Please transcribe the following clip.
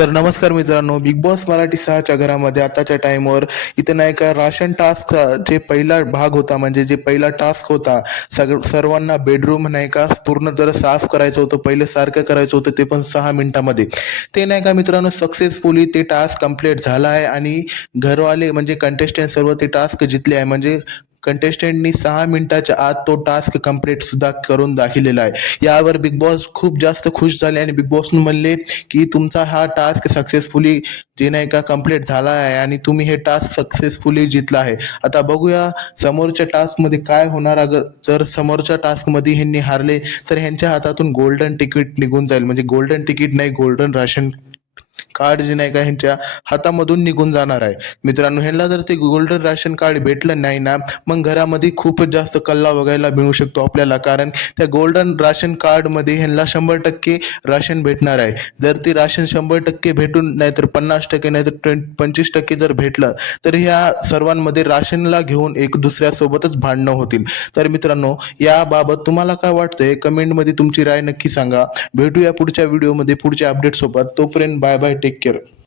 तर नमस्कार मित्रांनो, बिग बॉस मराठी 6च्या घरामध्ये आताच्या टाईमवर इथे नाही का राशन टास्क जे पहिला भाग होता, म्हणजे जे पहिला टास्क होता, सर्वांना बेडरूम नाही का पूर्ण जर साफ करायचं होतं, पहिले सारखं करायचं होतं, ते पण 6 मिनिटामध्ये. ते नाही का मित्रांनो सक्सेसफुली ते टास्क कंप्लीट झाला आहे आणि घरवाले म्हणजे कंटेस्टंट सर्व ते टास्क जिंकले आहे. म्हणजे कंटेस्टंटनी 6 मिनिटाच्या आत तो टास्क कंप्लीट सुद्धा करून दाखवलेला आहे. यावर बिग बॉस खूप जास्त खुश झाले आणि बिग बॉसने म्हणले की तुमचा हा टास्क सक्सेसफुली जे नाही का कंप्लीट झाला आहे आणि तुम्ही हे टास्क सक्सेसफुली जिंकला आहे. आता बघूया समोरच्या टास्कमध्ये काय होणार. अगर जर समोरच्या टास्कमध्ये ह्यांनी हारले तर ह्यांच्या हातातून गोल्डन तिकीट निघून जाईल. म्हणजे गोल्डन तिकीट नाही, गोल्डन राशन कार्ड जे नाही का ह्यांच्या हातामधून निघून जाणार आहे. मित्रांनो, ह्यांना जर ते गोल्डन राशन कार्ड भेटलं नाही ना, मग घरामध्ये खूपच जास्त कल्ला बघायला मिळू शकतो आपल्याला. कारण त्या गोल्डन राशन कार्डमध्ये ह्यांना 100% राशन भेटणार आहे. जर ते राशन 100% भेटून नाहीतर 50% नाहीतर 25% जर भेटलं तर ह्या सर्वांमध्ये राशनला घेऊन एक दुसऱ्यासोबतच भांडणं होतील. तर मित्रांनो, याबाबत तुम्हाला काय वाटतंय कमेंटमध्ये तुमची राय नक्की सांगा. भेटूया पुढच्या व्हिडिओमध्ये पुढच्या अपडेट सोबत. तोपर्यंत बाय बाय, टेक केअर.